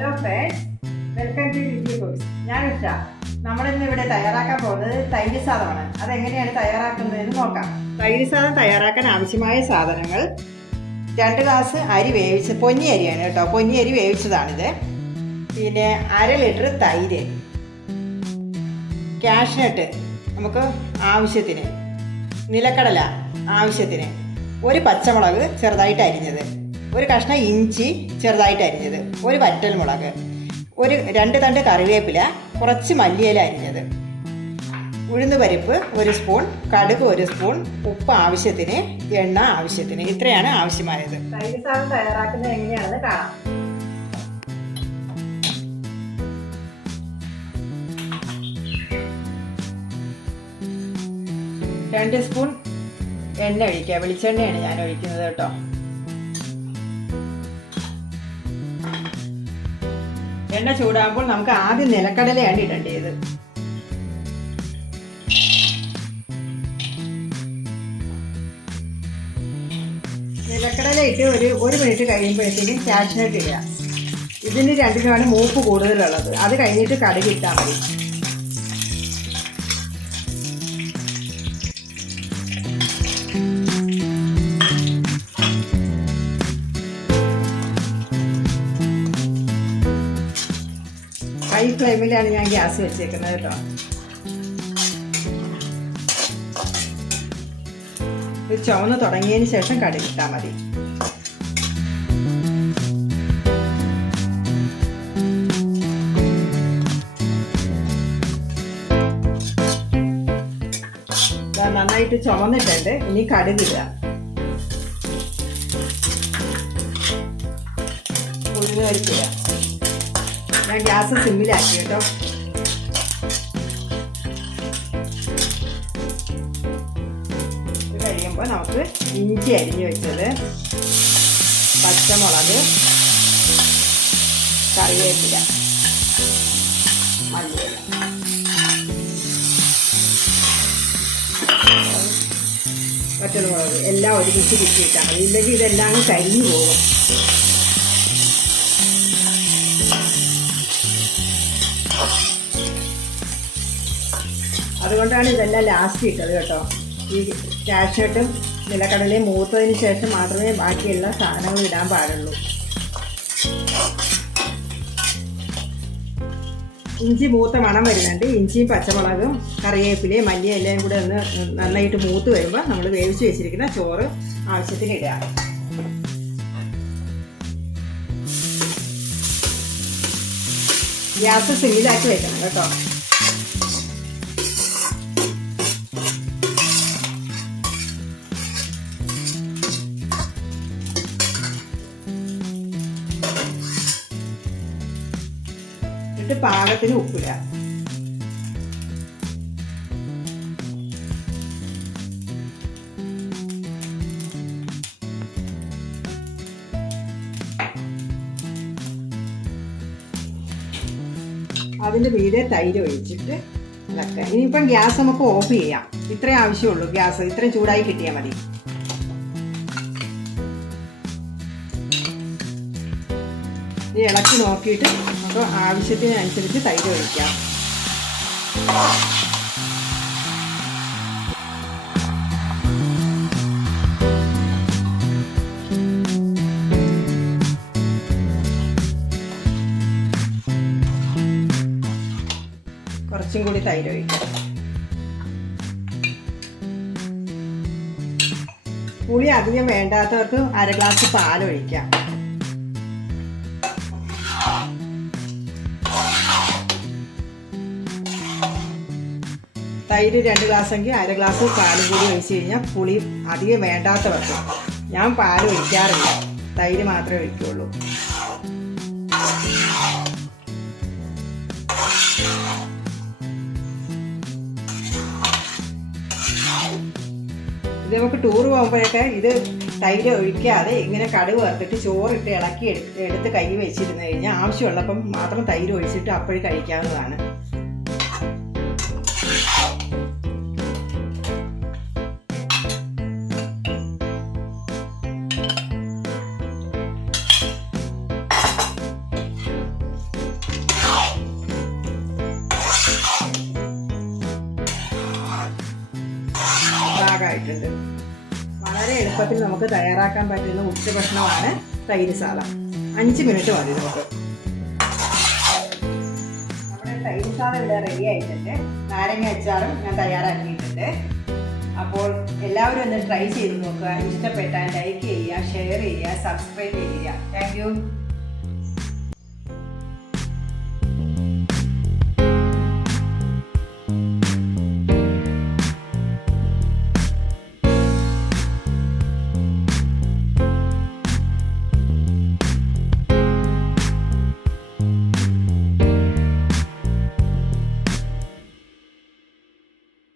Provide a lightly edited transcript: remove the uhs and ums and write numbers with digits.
Hello friends, welcome to indianfood. ഞാൻ ഉഷ. നമ്മളിന്ന് ഇവിടെ തയ്യാറാക്കാൻ പോകുന്നത് തൈര് സാദമാണ്. അതെങ്ങനെയാണ് തയ്യാറാക്കുന്നതെന്ന് നോക്കാം. തൈര് സാദം തയ്യാറാക്കാൻ ആവശ്യമായ സാധനങ്ങൾ: 2 ഗ്ലാസ് അരി വേവിച്ച്, പൊന്നി അരിയാണ് കേട്ടോ, പൊന്നി അരി വേവിച്ചതാണിത്. പിന്നെ 1/2 ലിറ്റർ തൈര്, കാഷ്നട്ട് നമുക്ക് ആവശ്യത്തിന്, നിലക്കടല ആവശ്യത്തിന്, ഒരു പച്ചമുളക് ചെറുതായിട്ട് അരിഞ്ഞത്, ഒരു കഷ്ണം ഇഞ്ചി ചെറുതായിട്ട് അരിഞ്ഞത്, ഒരു വറ്റൽമുളക്, 2 തണ്ട് കറിവേപ്പില, കുറച്ച് മല്ലിയില അരിഞ്ഞത്, ഉഴുന്ന് പരിപ്പ് 1 സ്പൂൺ, കടുക് 1 സ്പൂൺ, ഉപ്പ് ആവശ്യത്തിന്, എണ്ണ ആവശ്യത്തിന്. ഇത്രയാണ് ആവശ്യമായത്. തൈര് സാദം തയ്യാറാക്കുന്നത് എങ്ങനെയാണെന്ന് കാണാം. രണ്ട് സ്പൂൺ എണ്ണ ഒഴിക്കുക. വെളിച്ചെണ്ണയാണ് ഞാൻ ഒഴിക്കുന്നത് കേട്ടോ. എണ്ണ ചൂടാകുമ്പോൾ നമുക്ക് ആദ്യം നിലക്കടലയാണ് ഇടേണ്ടത്. നിലക്കടല ഇട്ട് ഒരു മിനിറ്റ് കഴിയുമ്പോഴത്തേക്കും കാഷ്നട്ട് ഇടുക. ഇതിന് രണ്ടിനുമാണ് മൂപ്പ് കൂടുതലുള്ളത്. അത് കഴിഞ്ഞിട്ട് കടുക് ഇട്ടാൽ മതി. ഹൈ ഫ്ലെയിമിലാണ് ഞാൻ ഗ്യാസ് വെച്ചേക്കുന്നത് കേട്ടോ. ഇത് ചുവന്ന് തുടങ്ങിയതിന് ശേഷം കടുക് ഇട്ടാൽ മതി. നന്നായിട്ട് ചുവന്നിട്ടുണ്ട്. ഇനി കടുക് ഇടുക. ഉഴുന്ന് പരിപ്പിടുക. ഞാൻ ഗ്യാസ് സിമ്മിലാക്കി കേട്ടോ. ഇത് കഴിയുമ്പോൾ നമുക്ക് ഇഞ്ചി അരിഞ്ഞ് വെച്ചത്, പച്ചമുളക്, കറിവേപ്പില, മല്ലിയില, വറ്റൽമുളക് എല്ലാം ഒരുമിച്ച് കുത്തിയിട്ടാൽ മതി. ഇല്ലെങ്കിൽ ഇതെല്ലാം കരിഞ്ഞു പോകും. അതുകൊണ്ടാണ് ഇതെല്ലാം ലാസ്റ്റ് ഇട്ടത് കേട്ടോ. ഈ കാഷ്നട്ടും നിലക്കടലയും മൂത്തതിന് ശേഷം മാത്രമേ ബാക്കിയുള്ള സാധനങ്ങൾ ഇടാൻ പാടുള്ളൂ. ഇഞ്ചി മൂത്ത മണം വരുന്നുണ്ട്. ഇഞ്ചിയും പച്ചമുളകും കറിവേപ്പിലയും മല്ലിയെല്ലാം കൂടെ ഒന്ന് നന്നായിട്ട് മൂത്ത് വരുമ്പോൾ നമ്മൾ വേവിച്ച് വെച്ചിരിക്കുന്ന ചോറ് ആവശ്യത്തിന് ഇടുക. ഗ്യാസ് സിമ്മിലാക്കി വെക്കണം കേട്ടോ. പാകത്തിന് ഉപ്പിടുക. അതിൻ്റെ മീതെ തൈര് ഒഴിച്ചിട്ട് ഇളക്കുക. ഇനിയിപ്പം ഗ്യാസ് നമുക്ക് ഓഫ് ചെയ്യാം. ഇത്രേ ആവശ്യമുള്ളൂ. ഗ്യാസ് ഇത്രയും ചൂടായി കിട്ടിയാൽ മതി. ഈ ഇളക്കി നോക്കിയിട്ട് നമുക്ക് ആവശ്യത്തിനനുസരിച്ച് തൈര് ഒഴിക്കാം. കുറച്ചും കൂടി തൈര് ഒഴിക്കാം. പുളി അധികം വേണ്ടാത്തവർക്ക് 1/2 ഗ്ലാസ് പാലൊഴിക്കാം. തൈര് 2 ഗ്ലാസ്സെങ്കിൽ 1/2 ഗ്ലാസ് പാലും കൂടി ഒഴിച്ച് കഴിഞ്ഞാൽ പുളി അധികം വേണ്ടാത്തവർക്ക്. ഞാൻ പാൽ ഒഴിക്കാറില്ല, തൈര് മാത്രമേ ഒഴിക്കുകയുള്ളൂ. ഇത് നമുക്ക് ടൂർ പോകുമ്പോഴൊക്കെ ഇത് തൈര് ഒഴിക്കാതെ ഇങ്ങനെ കടുക് വറുത്തിട്ട് ചോറിട്ട് ഇളക്കി എടുത്ത് കൈ വെച്ചിരുന്നു കഴിഞ്ഞാൽ ആവശ്യമുള്ളപ്പം മാത്രം തൈര് ഒഴിച്ചിട്ട് അപ്പോഴും കഴിക്കാവുന്നതാണ്. ആയിട്ടുണ്ട്. വളരെ എളുപ്പത്തിൽ നമുക്ക് തയ്യാറാക്കാൻ പറ്റുന്ന ഉച്ചഭക്ഷണമാണ് തൈര് സാദം. 5 മിനിറ്റ് മതി നമുക്ക്. നമ്മുടെ തൈര് സാദം ഇവിടെ റെഡി ആയിട്ടുണ്ട്. നാരങ്ങ അച്ചാറും ഞാൻ തയ്യാറാക്കിയിട്ടുണ്ട്. അപ്പോൾ എല്ലാവരും ഒന്ന് ട്രൈ ചെയ്ത് നോക്കുക. ഇഷ്ടപ്പെട്ടാൽ ലൈക്ക് ചെയ്യുക, ഷെയർ ചെയ്യുക, സബ്സ്ക്രൈബ് ചെയ്യുക. Thank you.